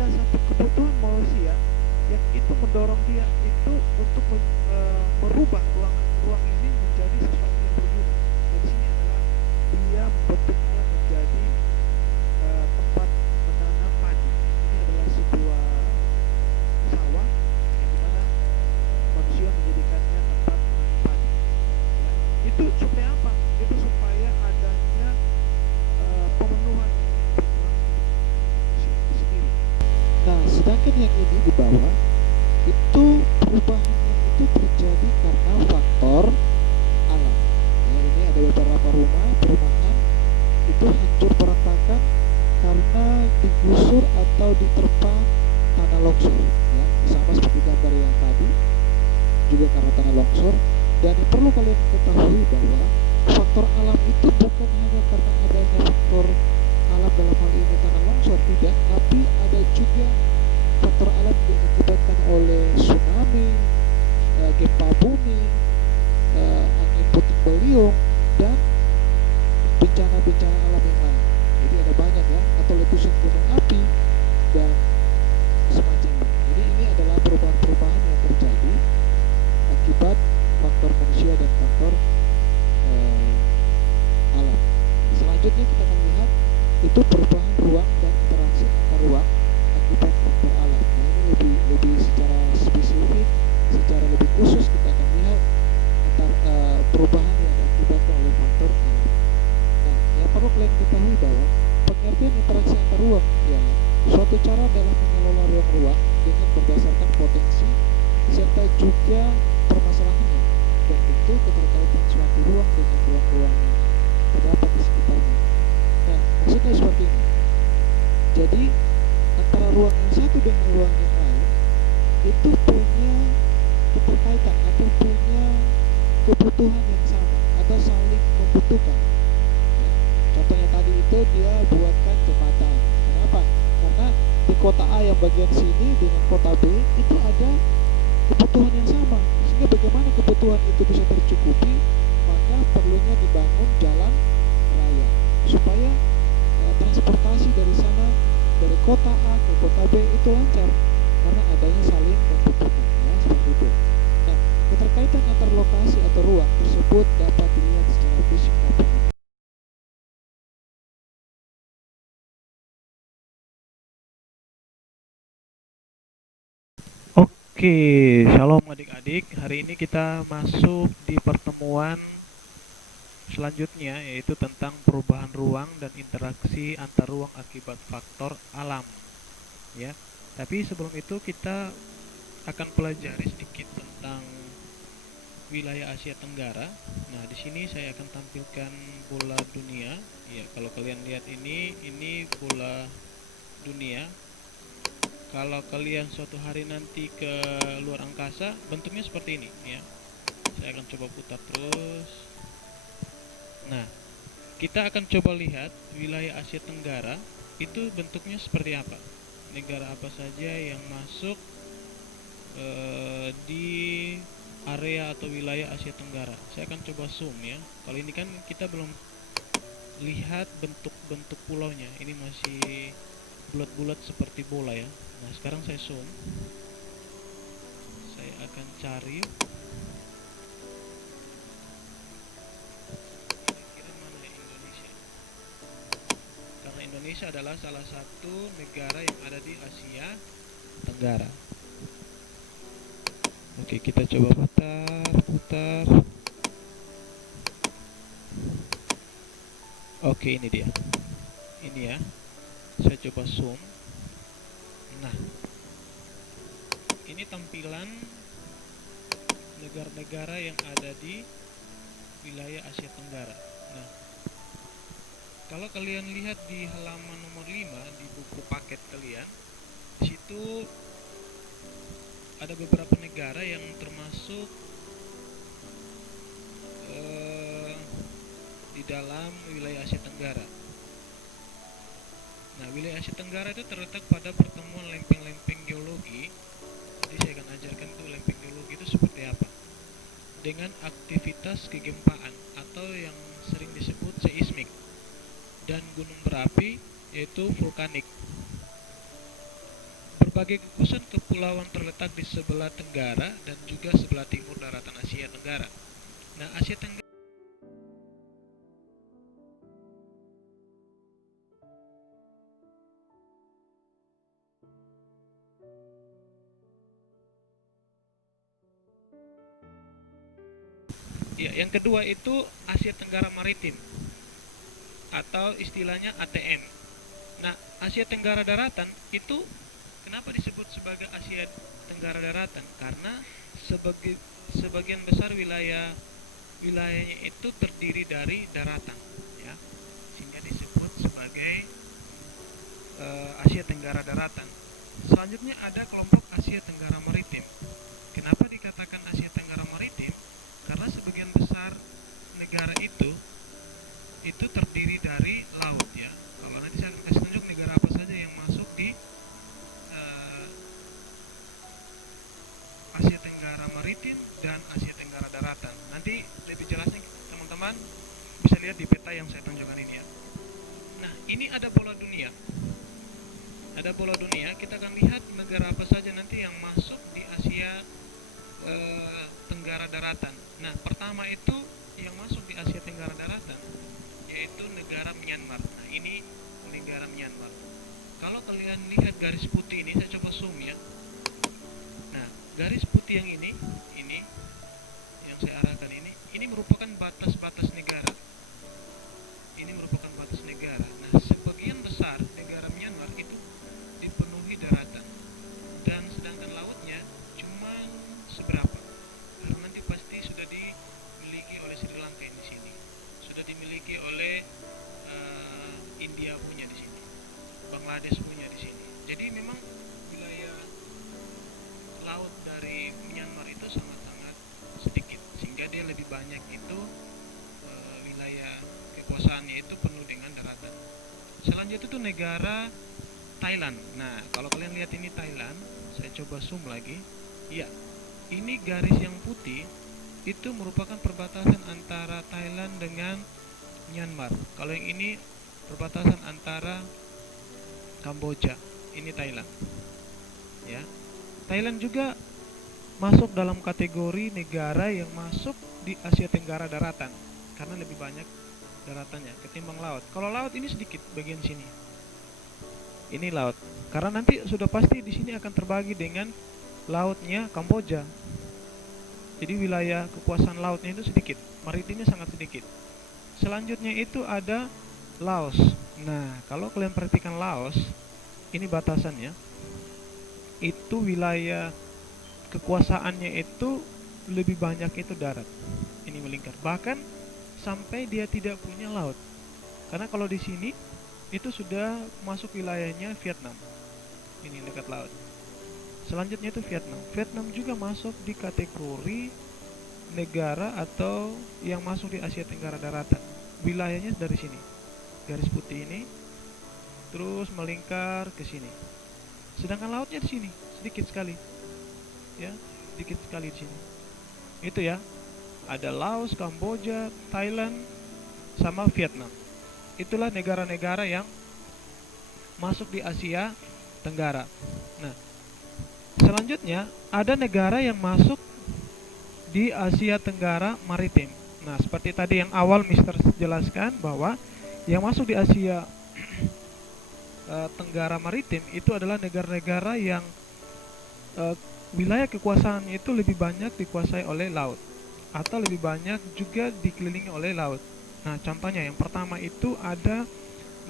ada satu kebutuhan manusia yang itu mendorong dia itu untuk merubah ruang ini menjadi sesuatu yang berbeda. Dan di sini adalah dia bentuknya menjadi tempat menanam padi. Ini adalah sebuah sawah yang dimana manusia menjadikannya tempat menanam padi. Ya, itu supaya apa? Itu supaya adanya pemenuhan manusia itu sendiri. Nah, sedangkan yang ini di bawah itu perubahannya itu terjadi karena faktor alam. Ya, ini ada beberapa perumahan itu hancur berantakan karena digusur atau diterpa tanah longsor. Ya, sama seperti gambar yang tadi, juga karena tanah longsor. Dan yang perlu kalian ketahui bahwa faktor alam itu bukan hanya karena adanya faktor alam dalam hal ini tanah longsor, tidak, tapi ada juga faktor alam yang diakibatkan oleh tsunami, gempa bumi, angin puting beliung, dan bencana-bencana alam yang lain. Jadi ada banyak ya, atau letusan gunung api dan semacamnya. Jadi ini adalah perubahan-perubahan yang terjadi akibat faktor manusia dan faktor alam. Selanjutnya kita akan lihat itu perubahan ruang dan interaksi antar ruang akibat faktor alam. Nah, ini lebih secara spesifik, secara lebih khusus kita akan lihat perubahan yang diakibatkan oleh faktor alam. Nah, yang perlu kalian ketahui bahwa pengertian interaksi antar ruang ialah suatu cara dalam mengelola ruang-ruang dengan berdasarkan potensi serta juga permasalahannya, dan tentu keterkaitan suatu ruang dengan ruang-ruang yang terdapat di sekitarnya. Nah, maksudnya seperti ini. Jadi antara ruang yang satu dengan ruang yang lain itu punya keterkaitan atau punya kebutuhan yang sama atau saling membutuhkan. Ya, contohnya tadi itu dia buatkan jembatan. Kenapa? Karena di kota A yang bagian sini dengan kota B itu ada kebutuhan yang sama, sehingga bagaimana kebutuhan itu bisa tercukupi, maka perlunya dibangun jalan raya supaya transportasi dari sana, dari kota A ke kota B itu lancar karena adanya saling membutuhkan, ya, seperti itu. Nah, keterkaitan antar lokasi atau ruang tersebut dapat dilihat secara fisik maupun Oke, shalom adik-adik. Hari ini kita masuk di pertemuan selanjutnya, yaitu tentang perubahan ruang dan interaksi antar ruang akibat faktor alam. Ya, tapi sebelum itu kita akan pelajari sedikit tentang wilayah Asia Tenggara. Nah, di sini saya akan tampilkan bola dunia. Ya, kalau kalian lihat ini bola dunia. Kalau kalian suatu hari nanti ke luar angkasa, bentuknya seperti ini ya. Saya akan coba putar terus. Nah, kita akan coba lihat wilayah Asia Tenggara itu bentuknya seperti apa. Negara apa saja yang masuk di area atau wilayah Asia Tenggara. Saya akan coba zoom ya. Kalau ini kan kita belum lihat bentuk-bentuk pulaunya. Ini masih bulat-bulat seperti bola ya. Nah, sekarang saya zoom. Saya akan cari kira-kira mana Indonesia. Karena Indonesia adalah salah satu negara yang ada di Asia Tenggara. Oke, kita coba putar. Oke, ini dia. Ini ya. Saya coba zoom. Nah, ini tampilan negara-negara yang ada di wilayah Asia Tenggara. Nah, kalau kalian lihat di halaman nomor 5 di buku paket kalian, di situ ada beberapa negara yang termasuk di dalam wilayah Asia Tenggara. Nah, wilayah Asia Tenggara itu terletak pada pertemuan lempeng-lempeng geologi. Jadi saya akan ajarkan itu lempeng geologi itu seperti apa. Dengan aktivitas kegempaan atau yang sering disebut seismik, dan gunung berapi yaitu vulkanik. Berbagai gugusan kepulauan terletak di sebelah tenggara dan juga sebelah timur daratan Asia Tenggara. Nah, Asia Tenggara ya, yang kedua itu Asia Tenggara Maritim atau istilahnya ATM. Nah, Asia Tenggara Daratan itu kenapa disebut sebagai Asia Tenggara Daratan? Karena sebagian besar wilayahnya itu terdiri dari daratan, ya, sehingga disebut sebagai Asia Tenggara Daratan. Selanjutnya ada kelompok Asia Tenggara Maritim. Kenapa dikatakan Asia Tenggara Maritim? Karena sebagian besar negara itu terdiri dari laut, ya. Kalau nanti saya akan kasih tunjuk negara apa saja yang masuk di Asia Tenggara Maritim dan Asia Tenggara Daratan. Nanti lebih jelasnya teman-teman bisa lihat di peta yang saya tunjukkan ini, ya. Nah, ini ada bola dunia. Ada bola dunia, kita akan lihat negara apa saja nanti yang masuk di Asia Tenggara Daratan. Nah, pertama itu yang masuk di Asia Tenggara Daratan yaitu negara Myanmar. Nah, ini negara Myanmar. Kalau kalian lihat garis putih ini, saya coba zoom, ya. Nah, garis putih yang ini yang saya arahkan ini merupakan batas-batas negara. Ini merupakan batas negara. Nah, sebagian besar negara Myanmar itu dipenuhi daratan, dan sedangkan lautnya cuma seberapa. Karena nanti pasti sudah dimiliki oleh Sri Lanka di sini, sudah dimiliki oleh India punya di sini, Bangladesh punya di sini. Jadi memang wilayah laut dari Myanmar itu sangat-sangat sedikit, sehingga dia lebih banyak itu wilayah kekuasaannya itu penuh dengan daratan. Selanjutnya itu negara Thailand. Nah, kalau kalian lihat ini Thailand, saya coba zoom lagi. Ya, ini garis yang putih itu merupakan perbatasan antara Thailand dengan Myanmar. Kalau yang ini perbatasan antara Kamboja. Ini Thailand. Ya. Thailand juga masuk dalam kategori negara yang masuk di Asia Tenggara Daratan karena lebih banyak daratannya ketimbang laut. Kalau laut ini sedikit bagian sini. Ini laut. Karena nanti sudah pasti di sini akan terbagi dengan lautnya Kamboja. Jadi wilayah kekuasaan lautnya itu sedikit, maritimnya sangat sedikit. Selanjutnya itu ada Laos. Nah, kalau kalian perhatikan Laos, ini batasannya. Itu wilayah kekuasaannya itu lebih banyak itu darat. Ini melingkar. Bahkan sampai dia tidak punya laut. Karena kalau di sini itu sudah masuk wilayahnya Vietnam. Ini dekat laut. Selanjutnya itu Vietnam. Vietnam juga masuk di kategori negara atau yang masuk di Asia Tenggara Daratan. Wilayahnya dari sini. Garis putih ini terus melingkar ke sini. Sedangkan lautnya di sini, sedikit sekali. Ya, sedikit sekali di sini. Itu ya. Ada Laos, Kamboja, Thailand, sama Vietnam. Itulah negara-negara yang masuk di Asia Tenggara. Nah, selanjutnya ada negara yang masuk di Asia Tenggara Maritim. Nah, seperti tadi yang awal Mister jelaskan bahwa yang masuk di Asia Tenggara Maritim itu adalah negara-negara yang wilayah kekuasaannya itu lebih banyak dikuasai oleh laut atau lebih banyak juga dikelilingi oleh laut. Nah, contohnya yang pertama itu ada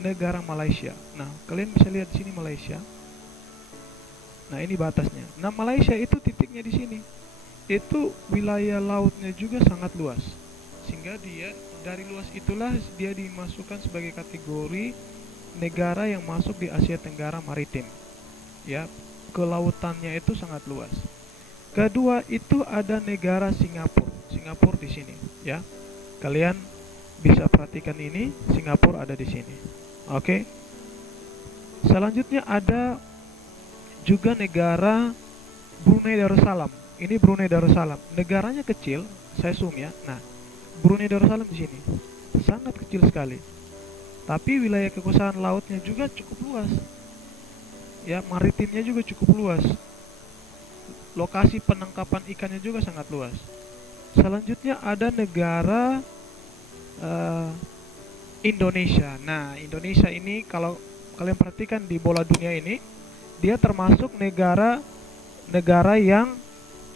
negara Malaysia. Nah, kalian bisa lihat di sini Malaysia. Nah, ini batasnya. Nah, Malaysia itu titiknya di sini. Itu wilayah lautnya juga sangat luas. Sehingga dia dari luas itulah dia dimasukkan sebagai kategori negara yang masuk di Asia Tenggara Maritim. Ya, kelautannya itu sangat luas. Kedua itu ada negara Singapura. Singapura di sini, ya. Kalian bisa perhatikan ini, Singapura ada di sini. Oke. Selanjutnya ada juga negara Brunei Darussalam. Ini Brunei Darussalam. Negaranya kecil, saya zoom ya. Nah, Brunei Darussalam di sini. Sangat kecil sekali. Tapi wilayah kekuasaan lautnya juga cukup luas. ya, maritimnya juga cukup luas. Lokasi penangkapan ikannya juga sangat luas. Selanjutnya ada negara eh, Indonesia. Nah, Indonesia ini kalau kalian perhatikan di bola dunia ini, dia termasuk negara yang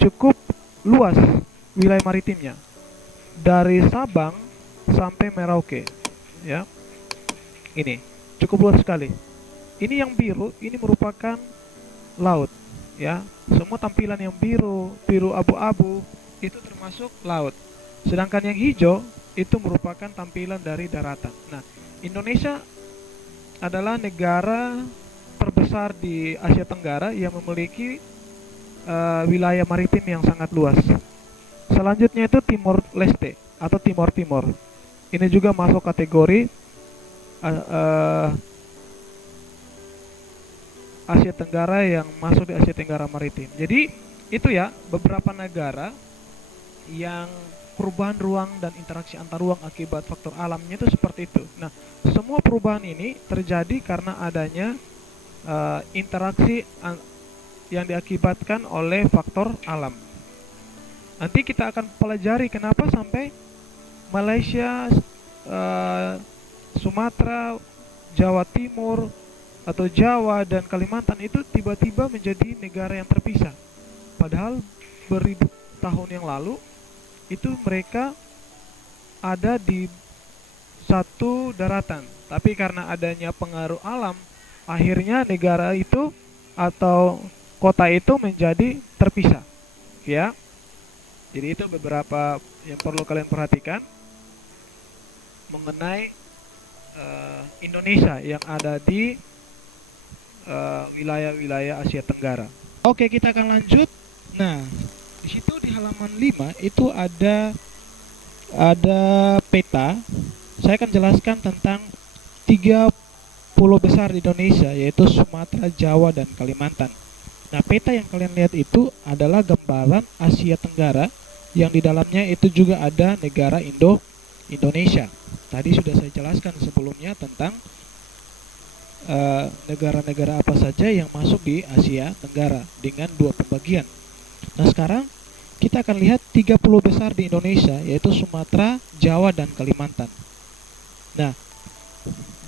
cukup luas wilayah maritimnya. Dari Sabang sampai Merauke, ya. Ini cukup luas sekali. Ini yang biru, ini merupakan laut, ya. Semua tampilan yang biru, biru abu-abu itu termasuk laut. Sedangkan yang hijau itu merupakan tampilan dari daratan. Nah, Indonesia adalah negara terbesar di Asia Tenggara yang memiliki wilayah maritim yang sangat luas. Selanjutnya itu Timor Leste atau Timor Timor. Ini juga masuk kategori uh, uh, Asia Tenggara yang masuk di Asia Tenggara maritim. Jadi itu ya beberapa negara yang perubahan ruang dan interaksi antar ruang akibat faktor alamnya itu seperti itu. Nah, semua perubahan ini terjadi karena adanya interaksi yang diakibatkan oleh faktor alam. Nanti kita akan pelajari kenapa sampai Malaysia, Sumatera, Jawa Timur, atau Jawa dan Kalimantan itu tiba-tiba menjadi negara yang terpisah. Padahal beribu tahun yang lalu itu mereka ada di satu daratan. Tapi karena adanya pengaruh alam, akhirnya negara itu atau kota itu menjadi terpisah. Ya. Jadi itu beberapa yang perlu kalian perhatikan mengenai Indonesia yang ada di wilayah-wilayah Asia Tenggara. Oke, kita akan lanjut. Nah, di situ di halaman 5 itu ada peta. Saya akan jelaskan tentang 3 pulau besar di Indonesia, yaitu Sumatera, Jawa, dan Kalimantan. Nah, peta yang kalian lihat itu adalah gambaran Asia Tenggara yang di dalamnya itu juga ada negara Indonesia. Tadi sudah saya jelaskan sebelumnya tentang negara-negara apa saja yang masuk di Asia Tenggara dengan 2 pembagian. Nah, sekarang kita akan lihat 3 pulau besar di Indonesia, yaitu Sumatera, Jawa, dan Kalimantan. Nah,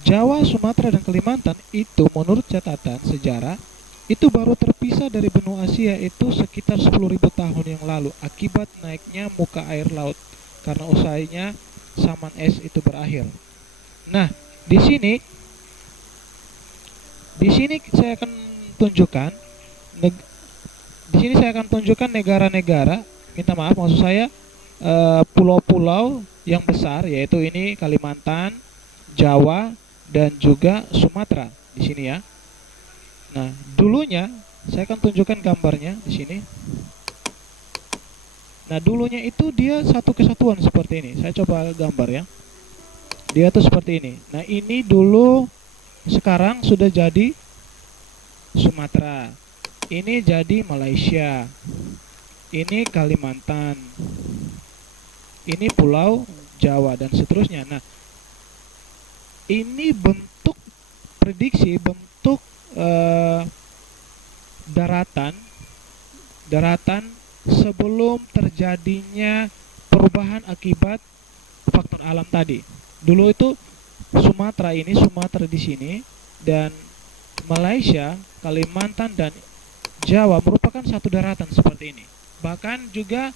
Jawa, Sumatera, dan Kalimantan itu menurut catatan sejarah itu baru terpisah dari benua Asia itu sekitar 10.000 tahun yang lalu akibat naiknya muka air laut karena usainya saman es itu berakhir. Nah, di sini saya akan tunjukkan negara-negara, minta maaf maksud saya pulau-pulau yang besar, yaitu ini Kalimantan, Jawa, dan juga Sumatera di sini ya. Nah, dulunya saya akan tunjukkan gambarnya di sini. Nah, dulunya itu dia satu kesatuan seperti ini. Saya coba gambar ya. Dia tuh seperti ini. Nah, ini dulu, sekarang sudah jadi Sumatera. Ini jadi Malaysia. Ini Kalimantan. Ini Pulau Jawa dan seterusnya. Nah, ini bentuk prediksi, bentuk daratan sebelum terjadinya perubahan akibat faktor alam tadi. Dulu itu Sumatera di sini, dan Malaysia, Kalimantan, dan Jawa merupakan satu daratan seperti ini. Bahkan juga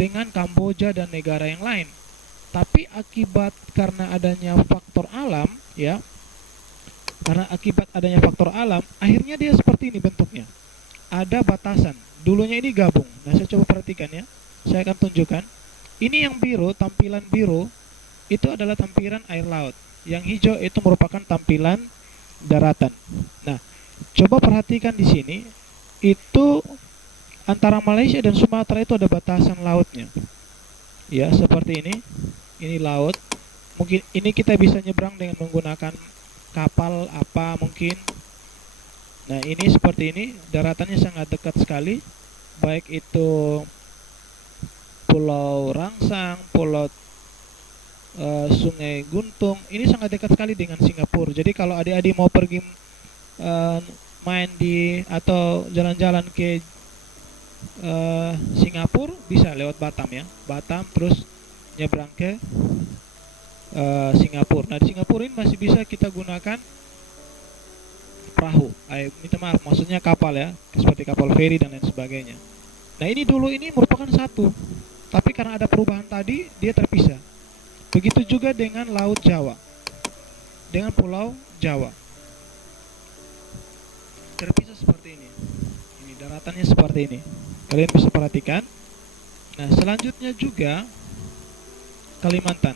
dengan Kamboja dan negara yang lain. Tapi akibat karena adanya faktor alam, ya, akhirnya dia seperti ini bentuknya. Ada batasan. Dulunya ini gabung. Nah, saya coba perhatikan ya. Saya akan tunjukkan. Ini yang biru, tampilan biru itu adalah tampilan air laut. Yang hijau itu merupakan tampilan daratan. Nah, coba perhatikan di sini. Itu antara Malaysia dan Sumatera itu ada batasan lautnya. Ya, seperti ini. Ini laut. Mungkin ini kita bisa nyebrang dengan menggunakan kapal apa mungkin. Nah, ini seperti ini, daratannya sangat dekat sekali, baik itu Pulau Rangsang, Pulau Sungai Guntung, ini sangat dekat sekali dengan Singapura. Jadi kalau adik-adik mau pergi main di atau jalan-jalan ke Singapura bisa lewat Batam ya. Batam terus nyebrang ke Singapura. Nah, di Singapura ini masih bisa kita gunakan perahu. Minta maaf, maksudnya kapal ya, seperti kapal feri dan lain sebagainya. Nah, ini dulu ini merupakan satu, tapi karena ada perubahan tadi, dia terpisah. Begitu juga dengan Laut Jawa, dengan Pulau Jawa, terpisah seperti ini. Ini daratannya seperti ini. Kalian bisa perhatikan. Nah, selanjutnya juga Kalimantan.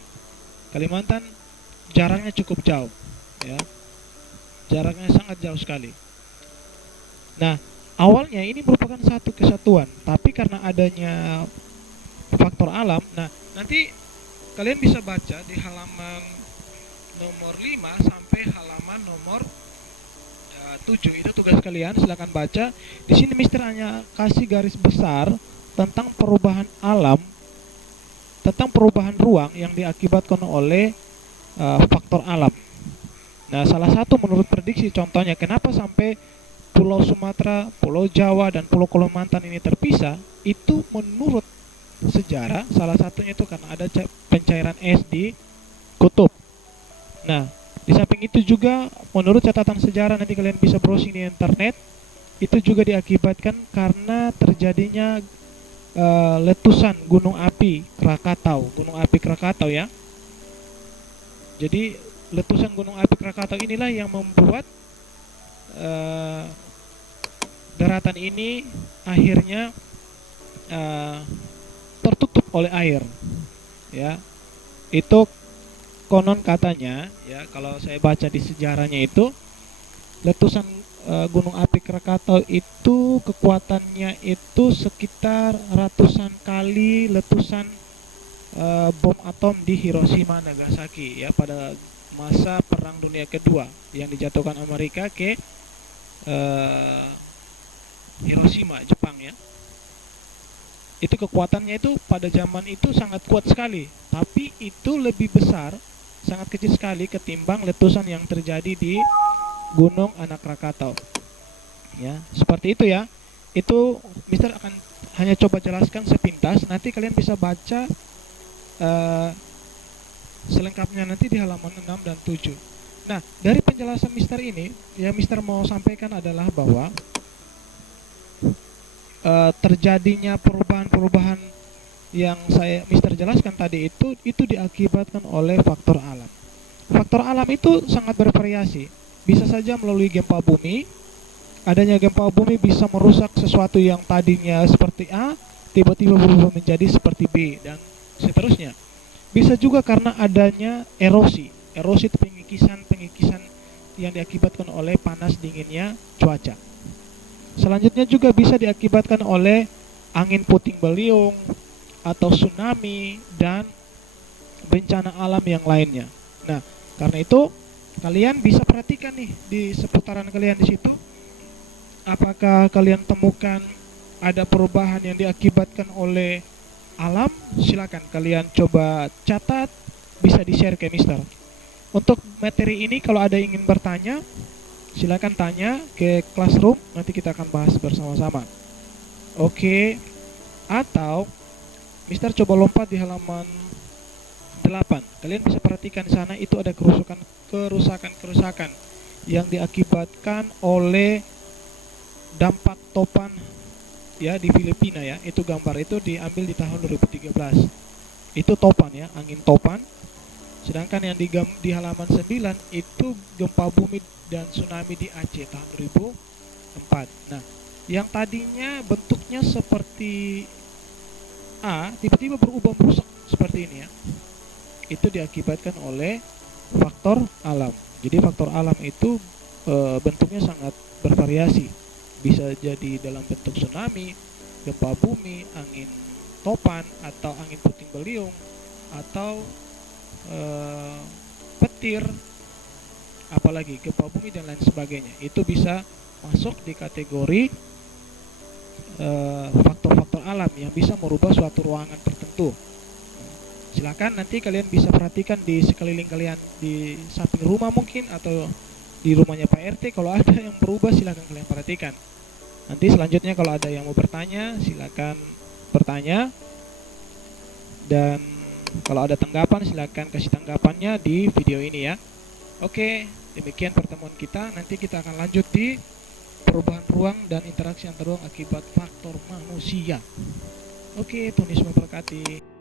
Kalimantan jaraknya cukup jauh, ya. Jaraknya sangat jauh sekali. Nah, awalnya ini merupakan satu kesatuan, tapi karena adanya faktor alam, nah nanti kalian bisa baca di halaman nomor 5 sampai halaman nomor 7, itu tugas kalian, silahkan baca. Di sini Mister hanya kasih garis besar tentang perubahan alam, tentang perubahan ruang yang diakibatkan oleh faktor alam. Nah, salah satu menurut prediksi contohnya kenapa sampai Pulau Sumatera, Pulau Jawa, dan Pulau Kalimantan ini terpisah, itu menurut sejarah salah satunya itu karena ada pencairan es di kutub. Nah, di samping itu juga menurut catatan sejarah, nanti kalian bisa browsing di internet, itu juga diakibatkan karena terjadinya letusan gunung api Krakatau ya. Jadi letusan gunung api Krakatau inilah yang membuat daratan ini akhirnya tertutup oleh air, ya. Itu konon katanya, ya, kalau saya baca di sejarahnya itu letusan gunung api Krakatau itu kekuatannya itu sekitar ratusan kali letusan bom atom di Hiroshima Nagasaki ya, pada masa Perang Dunia Kedua yang dijatuhkan Amerika ke Hiroshima, Jepang ya. Itu kekuatannya itu pada zaman itu sangat kuat sekali, tapi itu lebih besar, sangat kecil sekali ketimbang letusan yang terjadi di Gunung Anak Krakatau. Ya, seperti itu ya. Itu Mister akan hanya coba jelaskan sepintas, nanti kalian bisa baca selengkapnya nanti di halaman 6 dan 7. Nah, dari penjelasan Mister ini, yang Mister mau sampaikan adalah bahwa terjadinya perubahan-perubahan yang Mister jelaskan tadi itu diakibatkan oleh faktor alam. Faktor alam itu sangat bervariasi. Bisa saja melalui gempa bumi. Adanya gempa bumi bisa merusak sesuatu yang tadinya seperti A, tiba-tiba berubah menjadi seperti B, dan seterusnya. Bisa juga karena adanya erosi itu pengikisan yang diakibatkan oleh panas dinginnya cuaca. Selanjutnya juga bisa diakibatkan oleh angin puting beliung atau tsunami dan bencana alam yang lainnya. Nah, karena itu kalian bisa perhatikan nih di seputaran kalian di situ, apakah kalian temukan ada perubahan yang diakibatkan oleh alam. Silakan kalian coba catat, bisa di-share ke Mister. Untuk materi ini kalau ada ingin bertanya, silakan tanya ke classroom, nanti kita akan bahas bersama-sama. Oke. Atau Mister coba lompat di halaman 8. Kalian bisa perhatikan di sana itu ada kerusakan yang diakibatkan oleh dampak topan ya di Filipina ya. Itu gambar itu diambil di tahun 2013. Itu topan ya, angin topan. Sedangkan yang di halaman 9 itu gempa bumi dan tsunami di Aceh tahun 2004. Nah, yang tadinya bentuknya seperti A tiba-tiba berubah merusak seperti ini ya. Itu diakibatkan oleh faktor alam. Jadi faktor alam itu bentuknya sangat bervariasi. Bisa jadi dalam bentuk tsunami, gempa bumi, angin topan, atau angin puting beliung, atau petir, apalagi gempa bumi dan lain sebagainya. Itu bisa masuk di kategori faktor-faktor alam yang bisa merubah suatu ruangan tertentu. Silakan nanti kalian bisa perhatikan di sekeliling kalian, di samping rumah mungkin, atau di rumahnya Pak RT. Kalau ada yang berubah silakan kalian perhatikan. Nanti selanjutnya kalau ada yang mau bertanya silakan bertanya, dan kalau ada tanggapan silakan kasih tanggapannya di video ini ya. Oke, demikian pertemuan kita. Nanti kita akan lanjut di perubahan ruang dan interaksi antar ruang akibat faktor manusia. Oke, Tuhan Yesus memberkati.